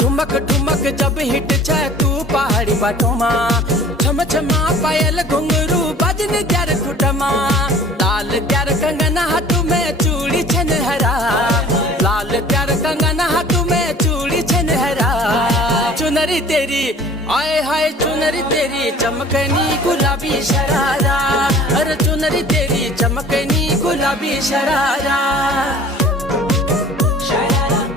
ठुमक ठुमक जब हिट छ तू पहाड़ी बाटोमा छम छमा पायल घुंघरू बजन त्यार खुटमा लाल त्यार कंगना हाथ में चूड़ी छन हरा लाल त्यार कंगना हाथ में चूड़ी छन हरा चुनरी तेरी आए हाय चुनरी तेरी चमकनी गुलाबी शरारा अरे चुनरी तेरी चमकनी गुलाबी शरारा।